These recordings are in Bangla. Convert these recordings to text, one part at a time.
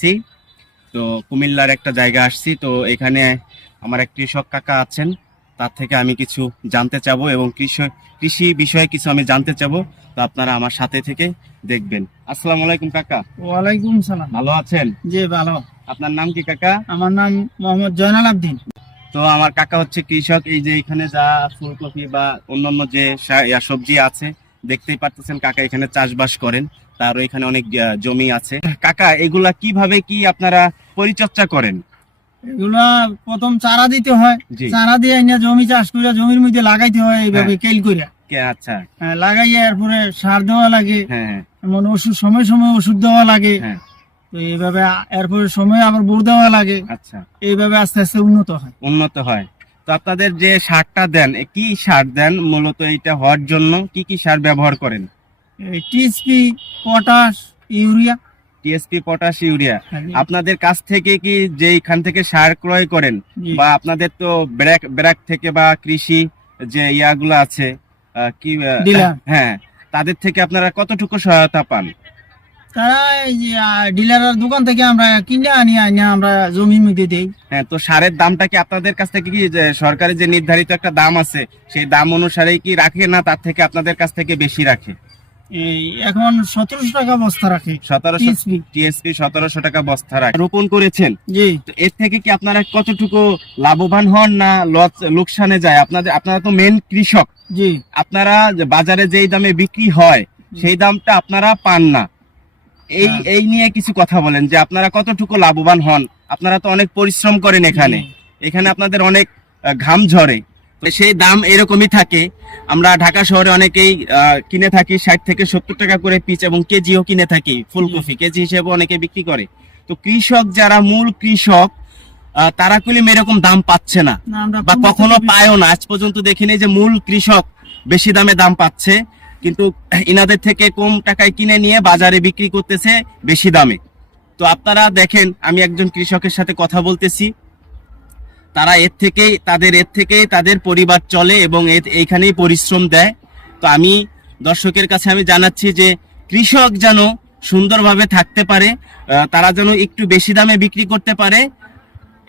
আসছি। তো কুমিল্লার একটা জায়গা আসছি, তো এখানে আমার এক কৃষক কাকা আছেন, তার থেকে আমি কিছু জানতে চাবো এবং কৃষি বিষয়ে কিছু আমি জানতে চাবো। তো আপনারা আমার সাথে থেকে দেখবেন। আসসালামু আলাইকুম কাকা। ওয়ালাইকুম সালাম। ভালো আছেন? জি ভালো। আপনার নাম কি কাকা? আমার নাম মোহাম্মদ জয়নাল আবদিন। তো আমার কাকা হচ্ছে কৃষক। এই যে এখানে যা ফুলকপি বা অন্যান্য যে সবজি আছে দেখতেই পাচ্ছেন, কাকা এখানে চাষবাস করেন, তার এখানে অনেক জমি আছে। কাকা এগুলা কিভাবে কি আপনারা পরিচর্যা করেন? এগুলা প্রথম চারা দিতে হয়, জি। চারা দিয়ে এনে জমি চাষ করে জমির মধ্যে লাগাইতে হয় এইভাবে কেল করে। আচ্ছা। লাগাইয়া এরপরে সার দেওয়া লাগে, হ্যাঁ এমন ওষুধ সময় সময় ওষুধ দেওয়া লাগে। হ্যাঁ। তো এইভাবে এরপরে সময় আবার বোর দেওয়া লাগে। আচ্ছা। এইভাবে আস্তে আস্তে উন্নত হয়। তো আপনাদের যে সারটা দেন, কি সার দেন মূলত এটা হওয়ার জন্য? কি সার ব্যবহার করেন? TSP, potash, urea. TSP, potash, urea. হ্যাঁ। আপনাদের কাছ থেকে কি যে এখান থেকে সার ক্রয় করেন, জি। বা আপনাদের তো ব্র্যাক থেকে বা কৃষি যে ইয়াগুলো আছে কি ডিলার। হ্যাঁ, তাদের থেকে আপনারা কতটুকু সহায়তা পান? তারা এই যে ডিলারের দোকান থেকে আমরা কিনে আনি আমরা জমির মধ্যে দেই। হ্যাঁ, তো সারের দামটা কি আপনাদের কাছ থেকে কি যে সরকারি যে নির্ধারিত একটা দাম আছে সেই দাম অনুসারেই কি রাখে, না তার থেকে আপনাদের কাছ থেকে বেশি রাখে? এই এখন 1700 টাকা বস্তা রাখে। 1700 টিএসপি 1700 টাকা বস্তা রাখে। রোপণ করেছেন, জি। তো এর থেকে কি আপনারা কতটুকু লাভবান হন না লোকসানে যায়? আপনারা তো মেন কৃষক। জি। আপনারা বাজারে যেই দামে বিক্রি হয় সেই দামটা আপনারা পান না। এই নিয়ে কিছু কথা বলেন যে আপনারা কতটুকু লাভবান হন। আপনারা তো অনেক পরিশ্রম করেন এখানে আপনাদের অনেক ঘাম ঝরে, তো সেই দাম এরকমই থাকে। আমরা ঢাকা শহরে অনেকেই কিনে থাকি 60 থেকে 70 টাকা করে পিস, এবং কেজিও কিনে থাকি। ফুলকপি কেজি হিসেবে অনেকে বিক্রি করে। তো কৃষক যারা মূল কৃষক তারা কিন্তু এরকম দাম পাচ্ছে না, বা কখনো পায়ও না। আজ পর্যন্ত দেখিনি যে মূল কৃষক বেশি দামে দাম পাচ্ছে, কিন্তু ইনাদের থেকে কম টাকায় কিনে নিয়ে বাজারে বিক্রি করতেছে বেশি দামে। তো আপনারা দেখেন, আমি একজন কৃষকের সাথে কথা বলতেছি, তারা এর থেকেই তাদের পরিবার চলে এবং এইখানেই পরিশ্রম দেয়। তো আমি দর্শকের কাছে আমি জানাচ্ছি যে কৃষক যেন সুন্দরভাবে থাকতে পারে, তারা যেন একটু বেশি দামে বিক্রি করতে পারে।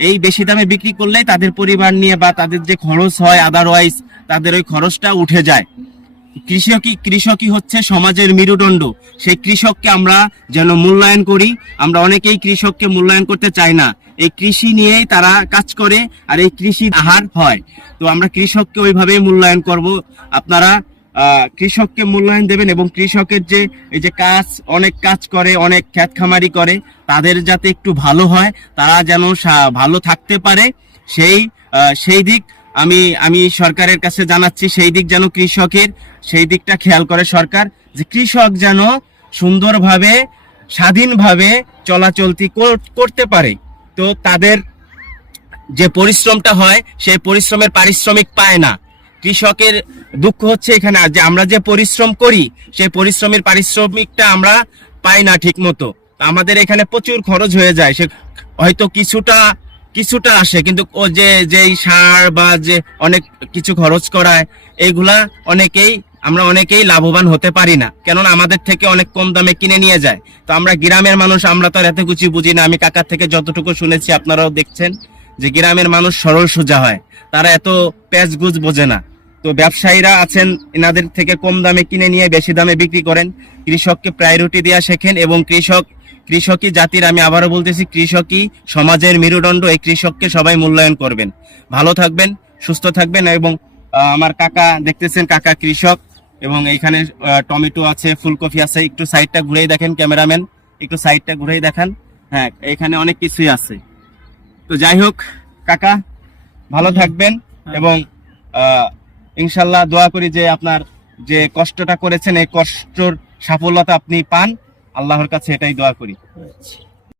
এই বেশি দামে বিক্রি করলেই তাদের পরিবার নিয়ে বা তাদের যে খরচ হয় আদারওয়াইজ তাদের ওই খরচটা উঠে যায়। কৃষকই হচ্ছে সমাজের মেরুদণ্ড। সেই কৃষককে আমরা যেন মূল্যায়ন করি। আমরা অনেকেই কৃষককে মূল্যায়ন করতে চাই না। এই কৃষি নিয়েই তারা কাজ করে, আর এই কৃষি আহার হয়। তো আমরা কৃষককে ওইভাবে মূল্যায়ন করব। আপনারা কৃষককে মূল্যায়ন দেবেন, এবং কৃষকের যে এই যে অনেক কাজ করে, অনেক ক্ষেত খামারি করে, তাদের যাতে একটু ভালো হয়, তারা যেন ভালো থাকতে পারে, সেই দিক আমি সরকারের কাছে জানাচ্ছি। সেই দিক যেন সেই দিকটা খেয়াল করে সরকার, যে কৃষক যেন সুন্দরভাবে স্বাধীনভাবে চলাচলতি করতে পারে। তো তাদের যে পরিশ্রমটা হয় সেই পরিশ্রমের পারিশ্রমিক পায় না। কৃষকের দুঃখ হচ্ছে এখানে যে আমরা যে পরিশ্রম করি সেই পরিশ্রমের পারিশ্রমিকটা আমরা পাই না ঠিক মতো। আমাদের এখানে প্রচুর খরচ হয়ে যায়, সে হয়তো কিছুটা আসে, কিন্তু ও যে সার বা যে অনেক কিছু খরচ করায়, এইগুলা আমরা অনেকেই লাভবান হতে পারি না, কেননা আমাদের থেকে অনেক কম দামে কিনে নিয়ে যায়। তো আমরা গ্রামের মানুষ, আমরা তো আর এত কিছু বুঝি না। আমি কাকার থেকে যতটুকু শুনেছি, আপনারাও দেখছেন যে গ্রামের মানুষ সরল সোজা হয়, তারা এত প্যাঁচগুজ বোঝে না। তো ব্যবসায়ীরা আছেন, এনাদের থেকে কম দামে কিনে নিয়ে বেশি দামে বিক্রি করেন। কৃষককে প্রায়োরিটি দেওয়া শেখেন, এবং কৃষকই জাতির, আমি আবারও বলতেছি, কৃষকই সমাজের মেরুদণ্ড। এই কৃষককে সবাই মূল্যায়ন করবেন। ভালো থাকবেন, সুস্থ থাকবেন। এবং আমার কাকা দেখতেছেন, কাকা কৃষক, এবং এইখানে টমেটো আছে, ফুলকপি আছে। একটু সাইডটা ঘুরেই দেখেন ক্যামেরাম্যান, একটু সাইডটা ঘুরেই দেখান। হ্যাঁ, এখানে অনেক কিছুই আছে। তো যাই হোক কাকা, ভালো থাকবেন, এবং ইনশাল্লাহ দোয়া করি যে আপনার যে কষ্টটা করেছেন এই কষ্টর সাফল্যতা আপনি পান। আল্লাহর কাছে এটাই দোয়া করি।